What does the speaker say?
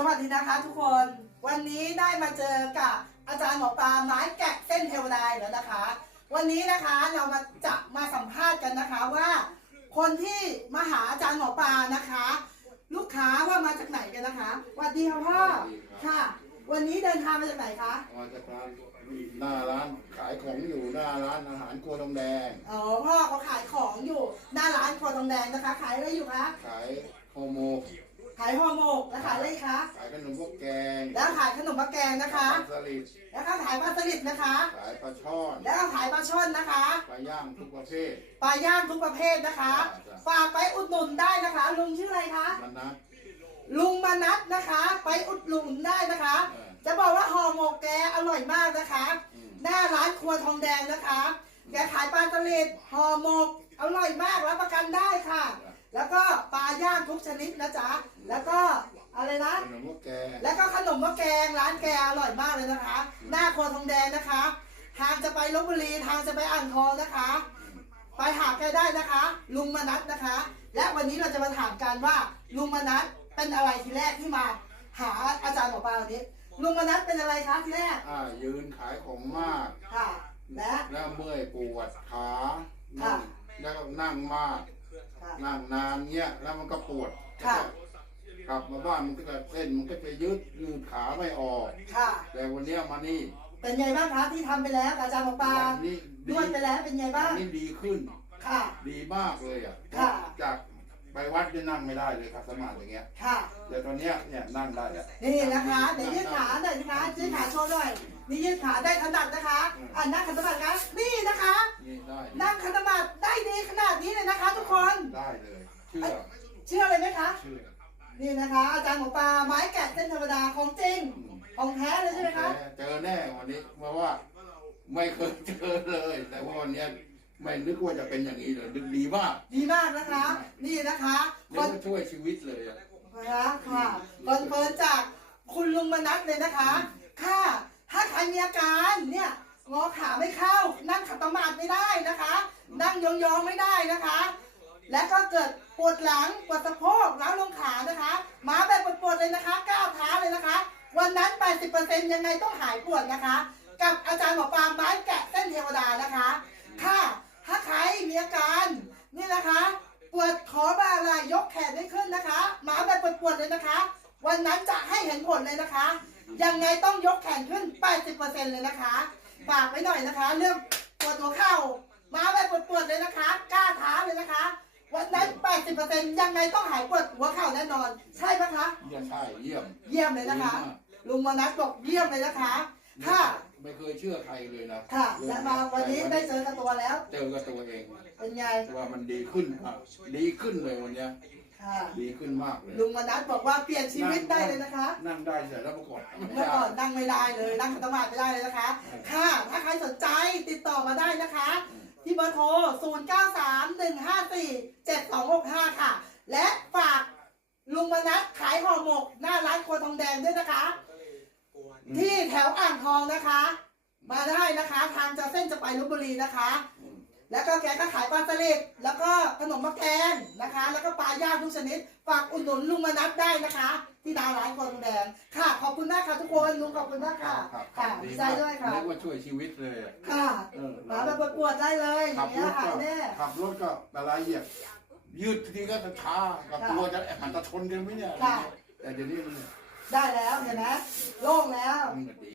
สวัสดีนะคะทุกคนวันนี้ได้มาเจอกับอาจารย์หมอปลาไม้แกะเส้นเทวดาอีกแล้วนะคะ วันนี้นะคะเรามาจะมาสัมภาษณ์กันนะคะว่า คนที่มาหาอาจารย์หมอปลานะคะ ลูกค้าว่ามาจากไหนกันนะคะสวัสดีค่ะพ่อสวัสดีครับค่ะ วันนี้เดินทางมาจากไหนคะมาจากร้านหน้าร้านขายของอยู่หน้าร้านอาหารครัวทองแดงอ๋อพ่อเขาขายของอยู่หน้าร้านครัวทองแดงนะคะ ขายอะไรอยู่คะขายโฮโมก ขายห่อหมกและขายอะไรอีกคะขายขนมพวกแกงแล้วขายขนมมะแกงนะคะปลาสลิดแล้วก็ขายปลาสลิดนะคะ ขายปลาช่อนแล้วก็ขายปลาช่อนนะคะ ปลาย่างทุกประเภท ปลาย่างทุกประเภทนะคะ จ้ะ ฝากไปอุดหนุนได้นะคะ ลุงชื่ออะไรคะ มันนะ ลุงมานัทนะคะ ไปอุดหนุนได้นะคะ เออจะบอกว่าห่อหมกแกอร่อยมากนะคะ อืม หน้าร้านครัวทองแดงนะคะแกขายปลาสลิดห่อหมกอร่อยมากรับประกันได้ค่ะ แล้วก็ปลาย่างทุกชนิดนะจ๊ะ แล้วก็อะไรนะ ขนมพวกแกงแล้วก็ขนมมะแกงร้านแกอร่อยมากเลยนะคะ หน้าครัวทองแดงนะคะ ทางจะไปลบบุรีทางจะไปอ่างทองนะคะ ไปหาแกได้นะคะ ลุงมนัทนะคะ และวันนี้เราจะมาถามกันว่าลุงมนัทเป็นอะไรทีแรกที่มา หาอาจารย์หมอปลาวันนี้ลุงมนัทเป็นอะไรคะทีแรกอ่ายืนขายของมาก ค่ะ และ แล้วเมื่อยปวดขาค่ะนั่งแล้วก็นั่งมากค่ะ นั่งนานเงี้ยแล้วมันก็ปวดค่ะ กลับมาบ้านมันก็จะเส้นมันก็จะยืดยืดขาไม่ออก ค่ะ แต่วันเนี้ยมานี่เป็นไงบ้างคะที่ทำไปแล้วกับอาจารย์หมอปลาวันนี้นวดไปแล้วเป็นไงบ้าง วันนี้ดีขึ้น ค่ะ ดีมากเลยอะค่ะ จากไปวัดจะนั่งไม่ได้เลยครับสมาธิอย่างเงี้ย ค่ะ แต่ตอนเนี้ยเนี่ยนั่งได้แล้ว นี่นะคะเดี๋ยวยืดขาหน่อยนะคะยืดขาโชว์หน่อยนี่ยืดขาได้ถนัดนะคะ อ่านั่งขันธบัตรนะนี่นะคะ นี่ได้นั่งขันธบัตรได้ดีขนาดนี้เลยนะคะ ทุกคน ได้ เลยเชื่อเชื่อเลยไหมคะ เชื่อนี่นะคะ อาจารย์หมอปลาไม้แกะเส้นธรรมดาของจริงอืมของแท้เลยใช่ไหมคะ เจอแน่วันนี้ เพราะว่า ไม่เคยเจอเลย แต่ว่าวันเนี้ยไม่นึกว่าจะเป็นอย่างนี้เลยดึกดีมากดีมากนะคะ นี่นะคะคเรียกนว่าช่วยชีวิตเลยอะนะคะค่ะคอนเฟิร์มจากคุณลุงมนัทเลยนะคะ ค่ะ ถ้าใครมีอาการเนี่ยงอขาไม่เข้า นั่งขัดสมาธิไม่ได้นะคะ นั่งยองๆไม่ได้นะคะ และก็เกิดปวดหลังปวดสะโพกล้าวลงขานะคะมาแบบปวดๆเลยนะคะก้าวเท้าเลยนะคะ วันนั้น 80%ยังไงต้องหายปวดนะคะ กับอาจารย์หมอปลาไม้แกะเส้นเทวดานะคะค่ะถ้าใครมีอาการนี่นะคะ ปวดขอบ่าไหลยกแขนไม่ขึ้นนะคะมาแบบปวดๆเลยนะคะ วันนั้นจะให้เห็นผลเลยนะคะ ยังไงต้องยกแขนขึ้น 80%เลยนะคะฝากไว้หน่อยนะคะ เรื่องปวดหัวเข่ามาแบบปวดๆเลยนะคะกล้าท้าเลยนะคะ นั้น80%ยังไงต้องหายปวดหัวเข่าแน่นอน ใช่ไหมคะ เยี่ยมใช่เยี่ยมเยี่ยมเลยนะคะลุงมนัสบอกเยี่ยมเลยนะคะ ค่ะ ไม่เคยเชื่อใครเลยนะค่ะ และมาวันนี้ได้เจอกับตัวแล้ว เจอกับตัวเองเป็นไง ว่ามันดีขึ้นมากดีขึ้นเลยวันเนี้ย ค่ะ ดีขึ้นมากเลยลุงมนัสบอกว่าเปลี่ยนชีวิตได้เลยนะคะ นั่งได้เสร็จแล้วปรากฏไม่เมื่อได้ก่อนนั่งไม่ได้เลย นั่งขัดสมาธิไม่ได้เลยนะคะ ค่ะ ถ้าใครสนใจติดต่อมาได้นะคะ ที่เบอร์โทร 0 9 3 1 5 4 7 2 6 5 ค่ะ และฝากลุงมนัสขายห่อหมก หน้าร้านครัวทองแดงด้วยนะคะ ที่แถวอ่างทองนะคะ มาได้นะคะ ทางจะเส้นจะไปลบบุรีนะคะอืม แล้วก็แกก็ขายปลาสลิดแล้วก็ขนมมะแกงนะคะ แล้วก็ปลาย่างทุกชนิด ฝากอุดหนุนลุงมนัสได้นะคะ ที่ดาวร้านครัวทองแดงค่ะ ขอบคุณมากค่ะทุกคนลุงขอบคุณมากค่ะครับค่ะดีดีใจมากด้วยค่ะ เรียกว่าช่วยชีวิตเลยอะค่ะเออมาแบบประกวดได้เลยอขัย่าบงเงี้รยถค่ะแน่ก็ขับรถก็อะไรเหยียบยืดทีก็จะช้ากับค่ะตัวจะมันจะชนกันไหมเนี่ยค่ะแต่เดี๋ยวนี้มันได้แล้วเห็นไหมโล่งแล้ว มันดี